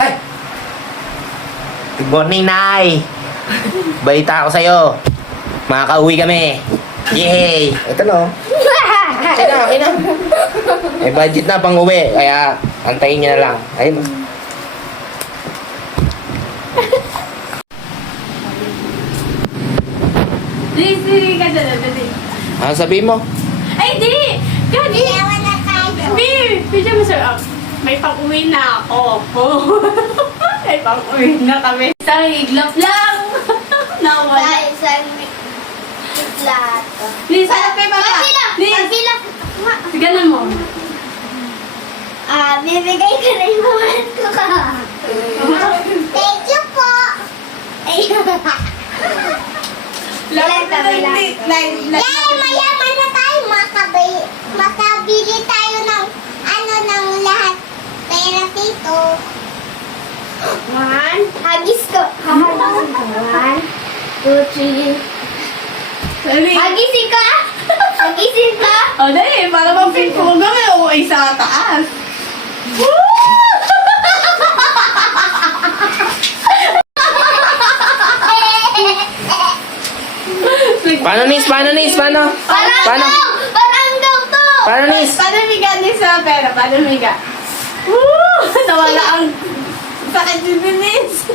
Ay! Good morning, Nay! Balita ako sa'yo. Makaka-uwi kami. Yay! Ito no. Okay na. May budget na pang uwi. Kaya, antayin niyo na lang. Ayun. Di ka dala, dali. Ano sabihin mo? Ay, di! Gagi! Di! Pidyo mo sir, may pang-uwi na ako. May pang-uwi na kami. Isang iglap lang. Nawala. Di, sarap kay Papa. Di, siganan mo. Bibigay ko na yung mahal ko ka. Thank you po. Yay! Mayaman na tayo. Makabili tayo ng ng lahat. Pera dito. Hagis ko. 1, 2, 3. Dali. Hagisin ka? Hagisin ka? O, dali. Para mag-fit ko kami. O, ay sa taas. Paano, Nis? Paano? Parang daw to. Paano, Nis? Paano miga ni sa pera? Paano miga? Nawala ang sakit ni Denise.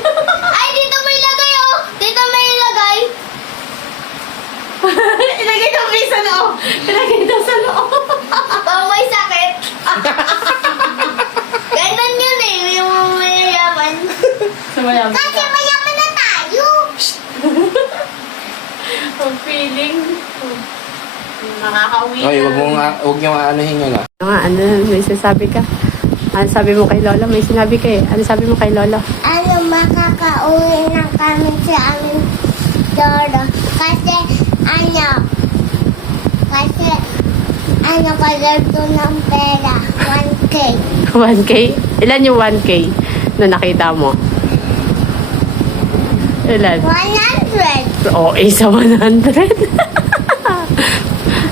Ay, dito may ilagay oh. Dito may ilagay. Ilagay daw may sa loob. Ilagay daw sa loob. Pang may sakit. Ganun yun eh. Yung mayayaman. Sumayaw. Kasi mayaman na tayo. Ang feeling. Nakaka-uwi Oy, huwag niyo anuhin yun ah. Ano, may sinasabi ka? Ano sabi mo kay Lola? May sinabi ka eh. Ano sabi mo kay Lola? Makakauwi na kami sa aming lolo. Kasi kalado ng pera. 1K. 1K? Ilan yung 1K na nakita mo? Ilan? 100. Oo, isa 100.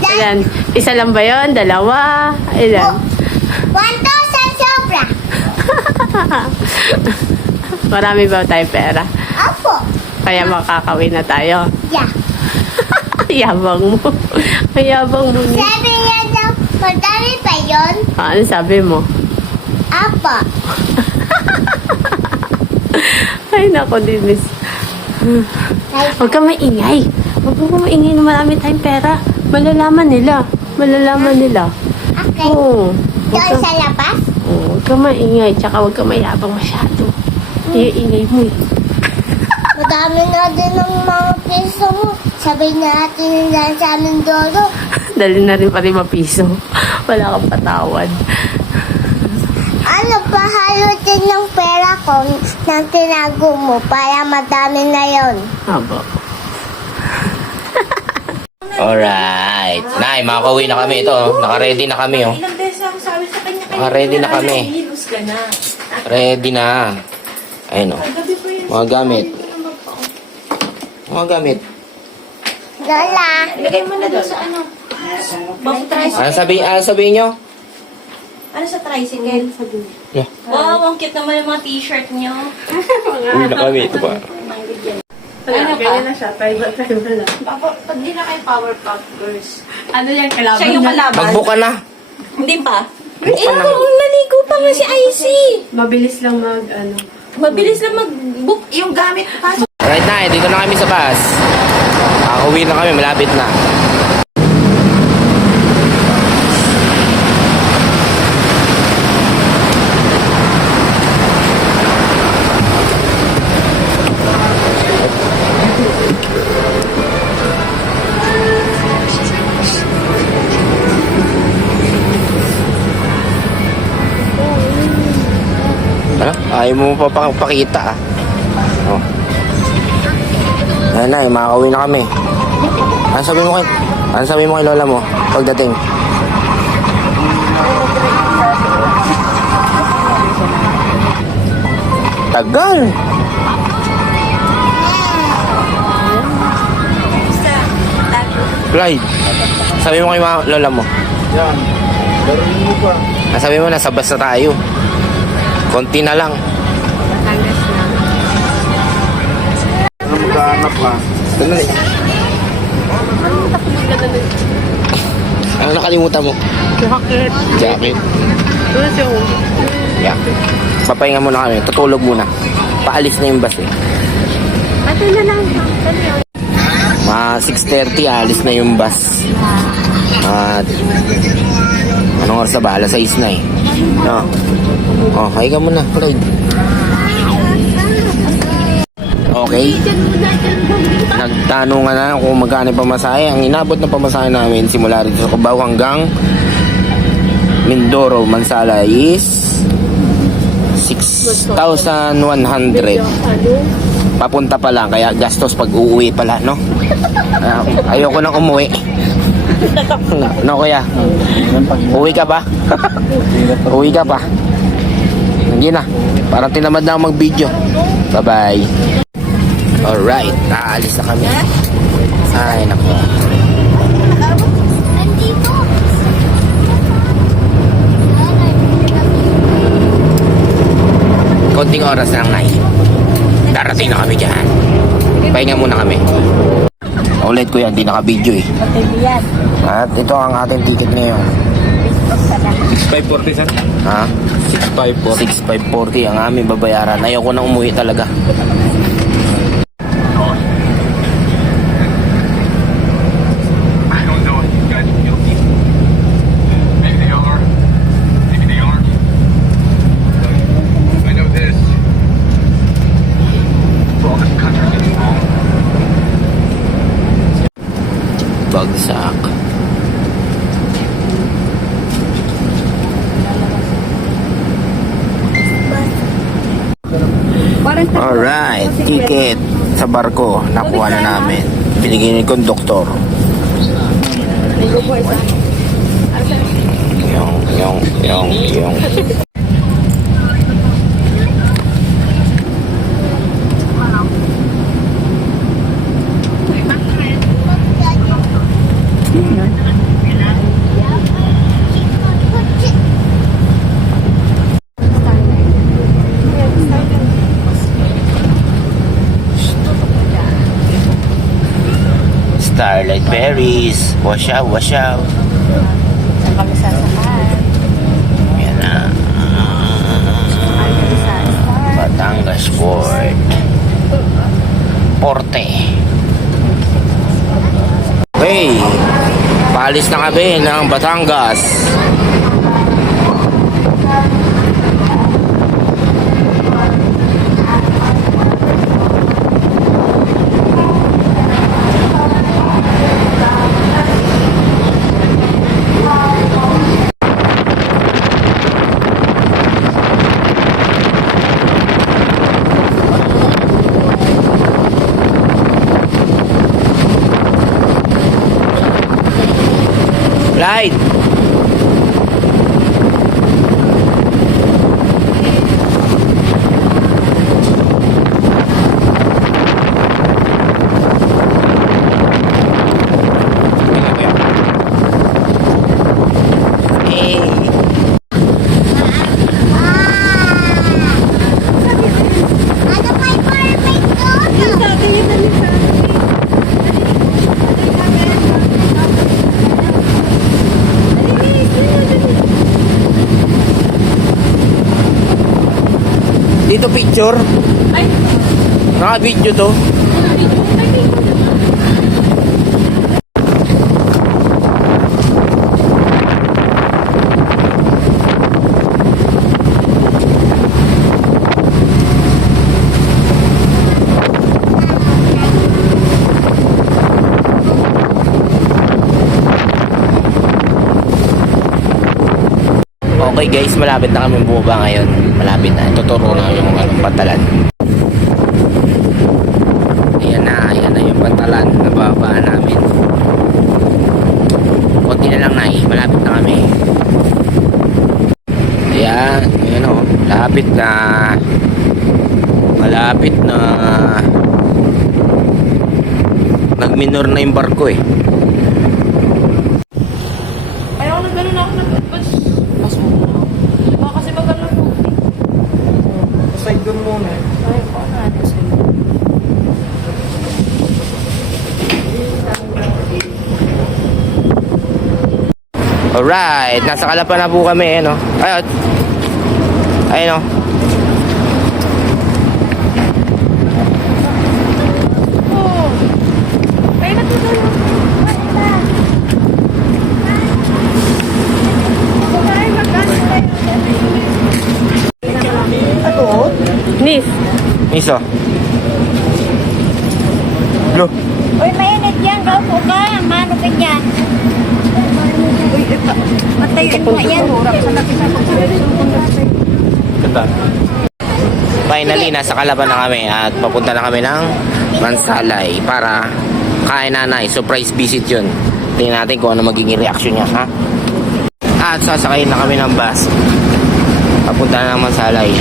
Ilan? Isa lang ba yun? Dalawa? Ilan? 1,000 sobra. Marami ba tayong pera? Opo. Kaya makakawin na tayo. Yeah. Yabang mo. Yabang mo. Sabi niya daw, madami pa yun. Ano sabi mo? Opo. Ay, nako, Dennis. Huwag ka maingay. Huwag ka maingay na marami tayong pera. Malalaman nila. Okay. Oo. Doon sa labas? Oo, huwag ka maingay. Tsaka huwag ka mayabang masyado. Iingay mo eh. Madami na din ng mga piso mo. Sabay natin nila sa aming lolo. Dali na rin pati mapiso. Wala kang patawad. Ano pa halutin ng pera ko nang tinago mo para madami na yon? Aba. Alright. Nay, makaka-uwi na kami ito. Naka-ready na kami oh. Ilang beses ako sabi sa kanya, Naka-ready na kami. Hilos ka na. Ready na. Ayun oh. Gabi pa yun. Mga gamit. Mga gamit. Lola, Ilagay mo na doon sa ano. Bang tricycle. Ano sabihin nyo? Ano sa tricycle? Yeah. Wow, ang cute naman yung mga t-shirt niyo. Uwi na kami. Ito pa. Ano ganyan na siya. Tribal lang. Pag di na kayo Powerpuff Girls. Ano yan? Kalaban Siya yung na? kalaban. Magbuka na. Hindi pa. Buka na. Naligo pa nga si Icy. Mabilis lang ano. Mabilis lang mag-book yung gamit. Pasok. Alright na, dito na kami sa bus. Uwi na kami, malapit na. Ano? Ayaw mo pa pakita ah. Oh. Ayun na, makakauwi na kami. Ano sabi mo kay lola mo pagdating? Tagal! Clyde, sabi mo kay lola mo? Yan. Laruin mo pa. Sabi mo, nasa bus na tayo. Konti na lang. Naghahanap ka. Dali. Ano nakalimutan mo? Jacket. Jacket. Ano siya? Yeah. Papahinga muna kami. Tutulog muna. Paalis na yung bus eh. Ate na lang. Mga 6:30 alis na yung bus. At anong oras na ba? Alas 6 na eh. No. Oh, hi ka muna, Clyde. Okay. Nagtanungan na kung magkano yung pamasahe. Ang inabot na pamasahe namin simula rito sa Cubao hanggang Mindoro, Mansala is 6,100. Papunta pa lang, kaya gastos pag uuwi pala, no? Ayoko nang umuwi. No, kuya? Uwi ka ba? Uwi ka pa? Hindi na. Parang tinamad na ako mag-video. Bye-bye. Alright, naalis na kami. Ay, naku. Nandito. Konting oras lang, Nay. Darating na kami dyan. Pahinga muna kami. Ulit ko yan, hindi naka-video eh. At ito ang ating ticket ngayon. 6,540 sir. Ha? 6,540. 6,540 ang aming babayaran. Ayoko na umuwi talaga. I don't know if you guys are guilty. Maybe they are. Maybe they aren't. But I know this. For all this country gets wrong. Bagsak. Alright, ticket sa barko. Nakuha na namin. Binigyan ni konduktor. Yung. Starlight Berries. Wash out, wash out. Saan kami sasakay? Yan na. Batangas Port. Porte. Okay. Paalis na kami ng Batangas. Light. Ano may perfect doon? Dito picture. Ay, Naka-video to. Okay guys, malapit na kami bumaba ngayon. Malapit na. Tuturo na yung pantalan. Ayan na yung pantalan na babaan namin. Konti na lang na eh. Malapit na kami. Ayan, ayan o. Malapit na. Malapit na. Nag-minor na yung barko eh. ayaw na gano'n ako nag-bus. Mas mo. Baka kasi magano po. Side doon muna. Ay, ko na. Alright, nasa Kalapa na po kami, ano. Ayun. Ayun, oh. Nis. Miso. Lo. Uy, mainit yan. Gaupo ka. Mano ka yan. Matayin mo yan. Finally, nasa Calapan na kami at papunta na kami ng Mansalay para kain nanay. Surprise visit yun. Tingnan natin kung ano magiging reaction niya, ha? At sasakayin na kami ng bus. Papunta na ng Mansalay.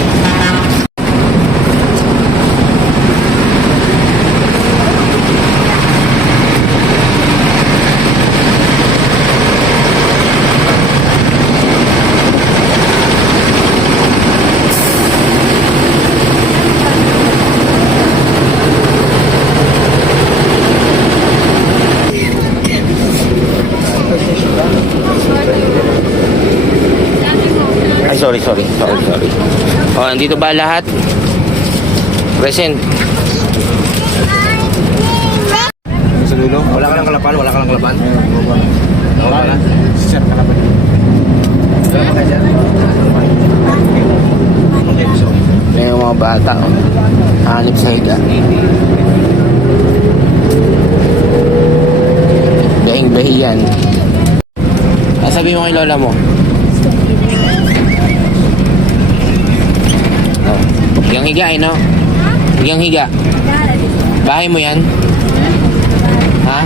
Ay, sorry. Oh, andito ba lahat? Present. Sa dulo? Wala ka ng kalapan? Wala ka na? Sir, kalapan. Wala ka dyan? Okay, so. Yung mga bata, oh. Hanip sa higa. Dahing-dahi yan. Sabi mo kay lola mo. Oh. Higang higa eh, no? Higang higa. Bahay mo yan? Ha?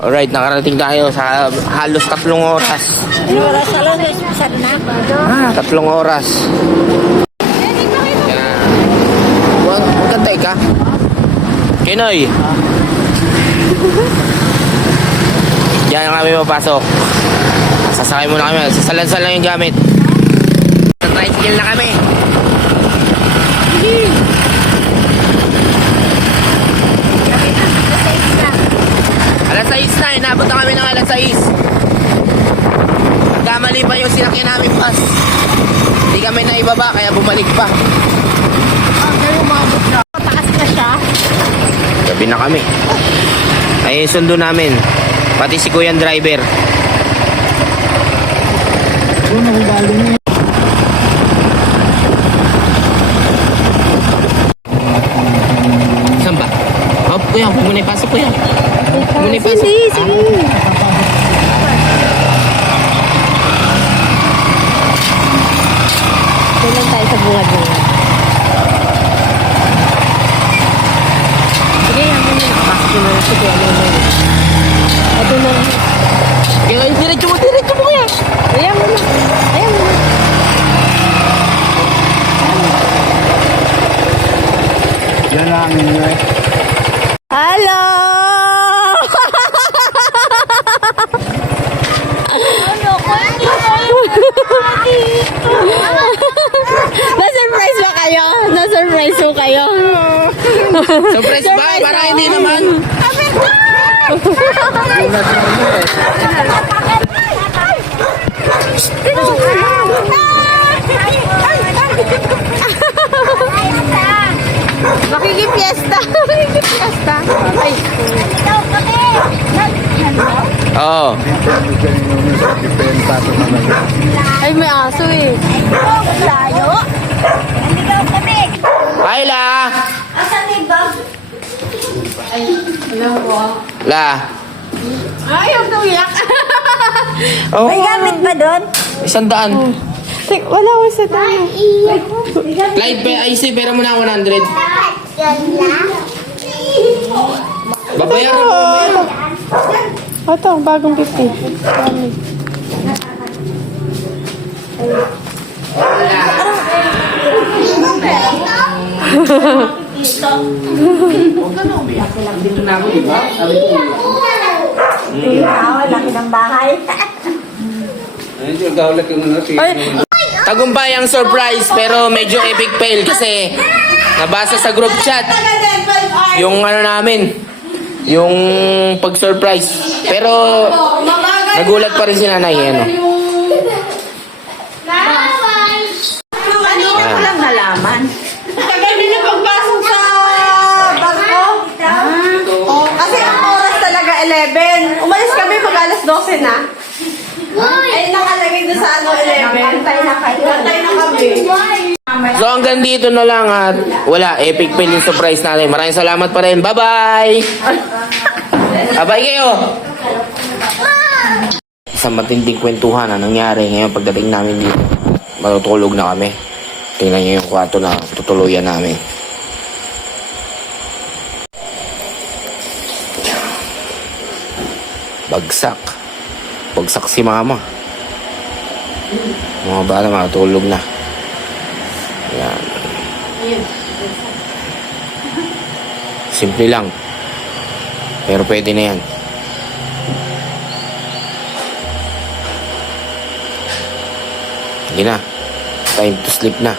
Alright, nakarating tayo sa halos 3 oras. Wala sa lang. Sad na. 3 oras. Yan. Huwag kantay ka. Kinoy. Yan kami mapasok. Sasakay muna kami. Sasalansan lang yung gamit. Sa tricycle na kami. Alas 6 na, inabot na kami ng alas 6. Nagkamali pa yung sinakyan namin bus. Hindi kami naibaba, kaya bumalik pa. Taas na siya. Gabi na kami. Ay, sundo namin. Pati si Kuya driver. Saan ba? Oh, Kuya, huwag mo na ipasok, Kuya. Huwag mo na ipasok. Sige. Kailan tayo sa buwan mo? Sige, yan mo na. Nakapasok mo na. Sige, ano mo. Ito na. Kaya, diretso mo, Kuya. Ayan mo na. Ayan mo na. Yan lang yun. Hello! Na-surprise ba kayo? Na-surprise mo kayo? Surprise ba? Para hindi naman. Makikipiesta. Makikipiesta. Ay. Oo. Ay, may aso eh. Layo. Hi, La. Asan ni Bob? La. Ayaw na uyak. Oh, May gamit ba doon? 100. Wala ko sa tayo. Clyde, ay, pera mo na 100. Babayaran mo. Ito, bagong 50. gusto. Huwag ka na umiyak. Dito na ako, di ba? Sabi ko. Laki ng bahay. Tagumpay ang surprise pero medyo epic fail kasi nabasa sa group chat yung ano namin, yung pag-surprise. Pero nagulat pa rin si nanay. Ano? Ano ko lang nalaman? Tagal din na pagpasok sa barko. Oh, kasi ang oras talaga 11. Umalis kami pag alas 12 na. Ay, nakalagay doon sa ano 11. Antay na kayo. Antay na kami. So hanggang dito na lang at wala, epic fail yung surprise natin. Maraming salamat pa rin. Bye-bye! Bye-bye kayo! Isang matinding kwentuhan na nangyari ngayon pagdating namin dito. Matutulog na kami. Tingnan niyo yung kwarto na tutuluyan namin. Bagsak. Bagsak si mama. Mga bata matutulog na. Yan. Simple lang. Pero pwede na yan. Sige na. Time to sleep na.